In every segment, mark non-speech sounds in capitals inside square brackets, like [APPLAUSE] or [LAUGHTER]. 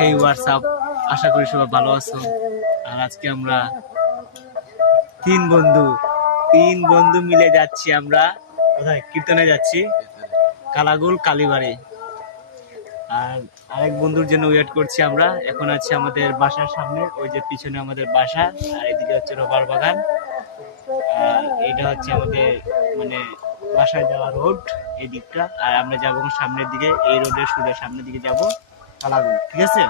হেই আশা করি সবাই ভালো আছো। আর আজকে আমরা তিন বন্ধু তিন বন্ধু মিলে যাচ্ছি আমরা। কোথায়? কীর্তনে যাচ্ছি। কালাগুল, কালীবাড়ি। আর আরেক বন্ধুর জন্য ওয়েট করছি আমরা। এখন আছি আমাদের বাসার সামনে, ওই যে পিছনে আমাদের বাসা, আর এদিকে হচ্ছে রবার বাগান। আর এটা হচ্ছে আমাদের মানে বাসায় যাওয়া রোড এই দিকটা। আর আমরা যাব সামনের দিকে, এই রোডের সুদের সামনের দিকে যাব। ঠিক আছে?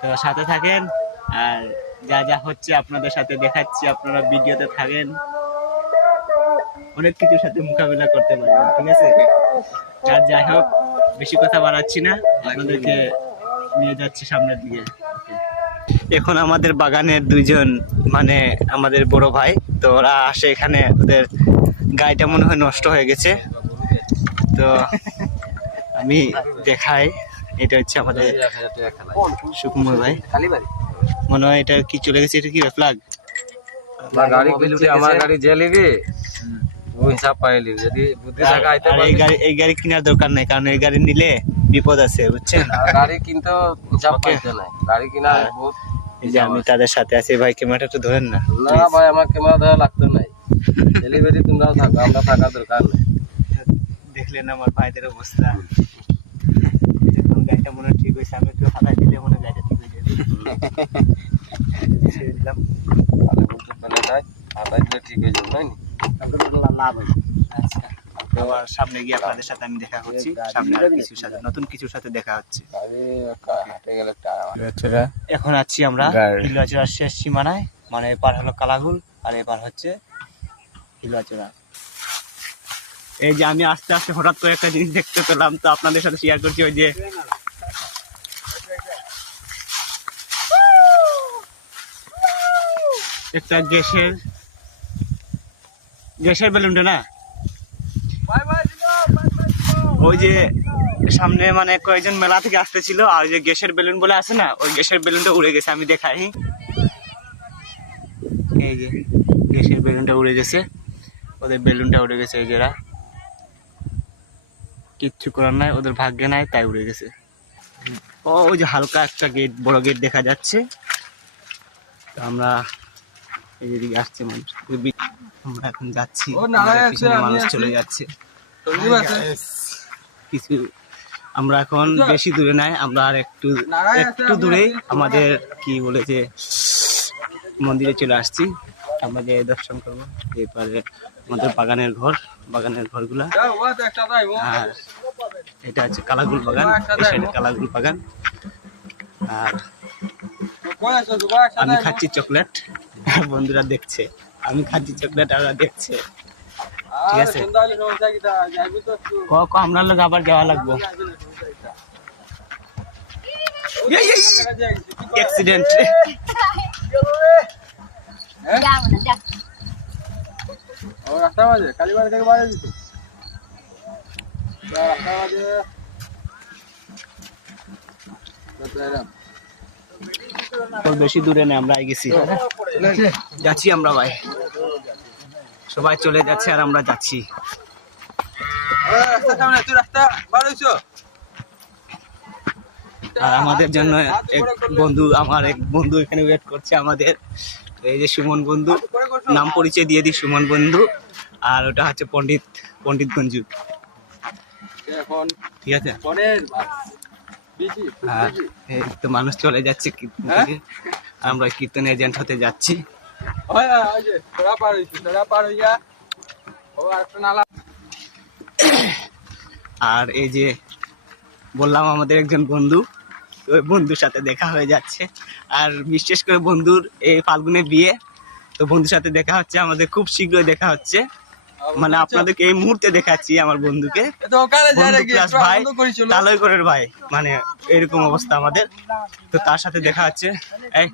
তো সাথে থাকেন, আর যা যা হচ্ছে আপনাদের সাথে দেখাচ্ছি, আপনারা ভিডিওতে থাকেন। অনেক কিছুর সাথে মোকাবিলা করতে পারবেন, ঠিক আছে? আর যাই হোক, বেশি কথা বাড়াচ্ছি না, আপনাদেরকে নিয়ে যাচ্ছি সামনের দিকে। এখন আমাদের বাগানের দুইজন মানে আমাদের বড় ভাই, তো ওরা আসে এখানে, ওদের গাড়িটা মনে হয় নষ্ট হয়ে গেছে। তো আমি দেখাই। এটা হচ্ছে আমাদের সুকুমার ভাই। মনে হয় এটা কি চলে গেছে? এটা কি ফ্ল্যাগ গাড়ি কিনতে আমার গাড়ি যে লিবি হিসাব পাইলি যদি বুদ্ধি থাকা আইতে এই গাড়ি এই গাড়ি কেনার দরকার নাই কারণ এই গাড়ি নিলে বিপদ আছে বুঝছেন? গাড়ি কিনতে হিসাব পাইতে নাই। গাড়ি কিনা হ্যাঁ। বহুত এই যে আমি তাদের সাথে আছি ভাই ক্যামেরাটা একটু ধরেন না না ভাই আমার ক্যামেরা ধরা লাগতো নাই। [LAUGHS] ডেলিভারি তোমরাও থাকো আমরা থাকা দরকার নেই। দেখলেন আমার ভাইদের অবস্থা। এখন মনে ঠিক হয়েছে। আমি একটু হাতায় দিলে মনে গাড়িটা ঠিক হয়ে যাবে। ছেড়ে দিলাম। তাহলে পেলে হাতাই দিলে ঠিক হয়ে যাবে নাইনি আচ্ছা। তো আর সামনে গিয়ে আপনাদের সাথে আমি দেখা করছি সামনে আর কিছুর সাথে নতুন কিছুর সাথে দেখা হচ্ছে। গাড়ি হাঁটে গেলে টায়ার এখন আছি আমরা। হিলুয়াচড়ার শেষ সীমানায়। মানে এপার হলো কালাগুল আর এপার হচ্ছে হিলুয়াচড়া এই যে আমি আস্তে আস্তে হঠাৎ করে একটা জিনিস দেখতে পেলাম তো আপনাদের সাথে শেয়ার করছি ওই যে একটা গ্যাসের গ্যাসের বেলুনটা না? ওই যে সামনে মানে কয়েকজন মেলা থেকে আসতেছিল, আর যে গ্যাসের বেলুন বলে আছে না, ওই গ্যাসের বেলুনটা উড়ে গেছে, আমি দেখাই। এই যে গ্যাসের বেলুনটা উড়ে গেছে, ওদের বেলুনটা উড়ে গেছে, এই যেরা কিচ্ছু করার নাই, ওদের ভাগ্যে নাই, তাই উড়ে গেছে। ও, ওই যে হালকা একটা গেট বড় গেট দেখা যাচ্ছে। আমরা এই যেদিকে আসছে মানুষ। আমরা এখন যাচ্ছি। মানুষ চলে যাচ্ছে। কিছু আমরা এখন বেশি দূরে নাই আমরা আর একটু একটু দূরে আমাদের কি বলে যে মন্দিরে চলে আসছি। আমরা যে দর্শন করব। এরপরে আমাদের বাগানের ঘর বাগানের ঘরগুলা। আর এটা হচ্ছে কালাগুল বাগান কালাগুল বাগান। আর আমি খাচ্ছি চকলেট। [LAUGHS] বন্ধুরা দেখছে। আমি খাচ্ছি চকলেট ওরা দেখছে। ঠিক আছে। আমরা লোক আবার যাওয়া লাগবো। অ্যাক্সিডেন্ট রাস্তা বাজে কালীবাড়ি থেকে বাজে দিত রাস্তা বাজে তো বেশি দূরে নেই, আমরা গেছি। যাচ্ছি আমরা ভাই। সবাই চলে যাচ্ছে আর আমরা যাচ্ছি। আর আমাদের জন্য এক বন্ধু, আমার এক বন্ধু এখানে ওয়েট করছে আমাদের। এই যে সুমন বন্ধু, নাম পরিচয় দিয়ে দিই, সুমন বন্ধু। আর ওটা হচ্ছে পণ্ডিত পণ্ডিত গঞ্জু। ঠিক আছে? আর এই তো মানুষ চলে যাচ্ছে কীর্তন থেকে আমরা কীর্তন এজেন্ট হতে যাচ্ছি। হয় হয় আর এই যে বললাম আমাদের একজন বন্ধু ওই বন্ধুর সাথে দেখা হয়ে যাচ্ছে। আর বিশেষ করে বন্ধুর এই ফাল্গুনে বিয়ে তো বন্ধুর সাথে দেখা হচ্ছে আমাদের খুব শীঘ্রই দেখা হচ্ছে। মানে আপনাদেরকে এই মুহূর্তে দেখাচ্ছি আমার বন্ধুকে। ভাই কালোই ভাই মানে এরকম অবস্থা আমাদের। তো তার সাথে দেখা হচ্ছে। এই।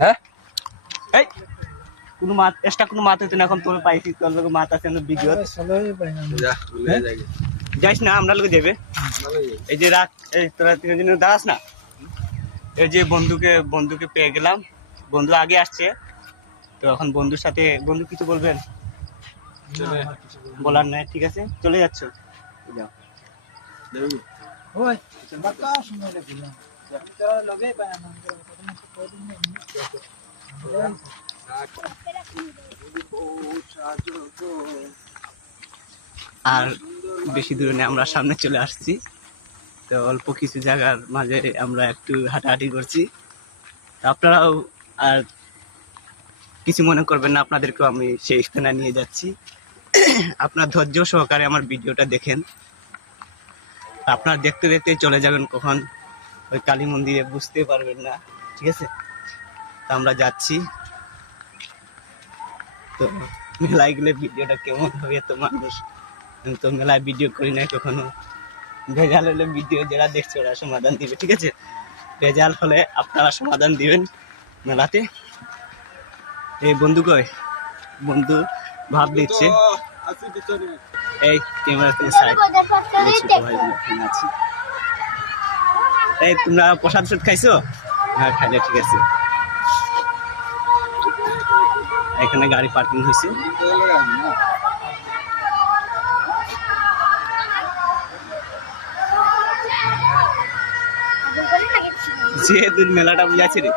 হ্যাঁ? এই কোনো মাত এক্সট্রা কোনো মাত হইতো না এখন তোর পাইছি তোর লোক মাত আছে ভিডিও যা ভুলে যাই। যাইস না আমরা লোক যাবে এই যে রাত এই তোরা তিনজন দাঁড়াস না? এই যে বন্ধুকে বন্ধুকে পেয়ে গেলাম। বন্ধু আগে আসছে। তো এখন বন্ধুর সাথে বন্ধু কিছু বলবেন? বলার নাই ঠিক আছে? চলে যাচ্ছ? যাও। আর বেশি দূরে নেই আমরা সামনে চলে আসছি। তো অল্প কিছু জায়গার মাঝে আমরা একটু হাঁটাহাঁটি করছি। তো আপনারাও আর কিছু মনে করবেন না আপনাদেরকেও আমি সেই স্থানে নিয়ে যাচ্ছি। আপনার ধৈর্য সহকারে আমার ভিডিওটা দেখেন। আপনারা দেখতে দেখতে চলে যাবেন কখন। ওই কালী মন্দিরে বুঝতে পারবেন না, ঠিক আছে? তো আমরা যাচ্ছি। তো মেলায় গেলে ভিডিওটা কেমন হবে তো মানুষ? আমি তো মেলায় ভিডিও করি না কখনো। ভেজাল হলে ভিডিও যারা দেখছে ওরা সমাধান দিবে, ঠিক আছে? ভেজাল হলে আপনারা সমাধান দিবেন মেলাতে। এই বন্ধু কই? বন্ধু ভাব দিচ্ছে। এই ক্যামেরা থেকে সাইড ছোট ভাই এখানে আছে। এই তোমরা প্রসাদ টসাদ খাইছো? হ্যাঁ খাইলে ঠিক আছে। এখানে গাড়ি পার্কিং হয়েছে। যেহেতু মেলাটা বুঝাচ্ছে রে?